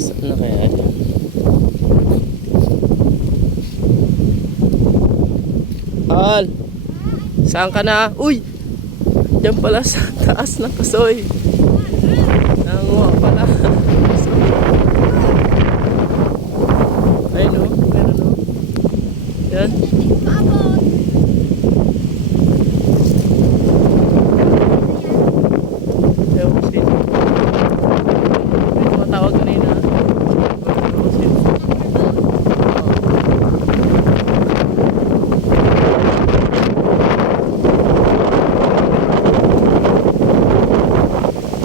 Saan na kaya yun? Al, saan ka na? Uy! Diyan pala sa taas ng kasoy. Nanguha pala. Ayun o, meron o. Yan. Ewan ko sino. May tumatawag kanina. Ewan ko sino.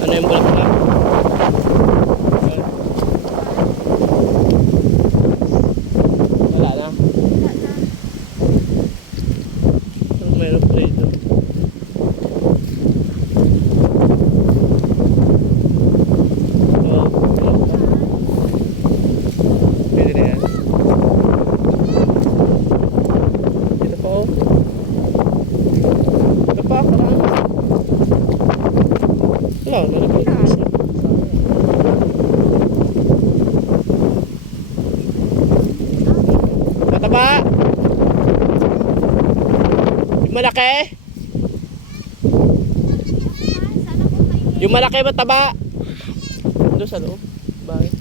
Ano yung bulaklak? Wala na. Meron pa rito. Pwede na yan. Dito pa oh. Dito pa ako lang. Wala, wala pa rin isa. Mataba! Yung malaki? Yung malaki mataba? Doon sa loob. Bakit?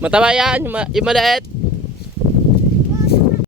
Mataba yan, yung maliit.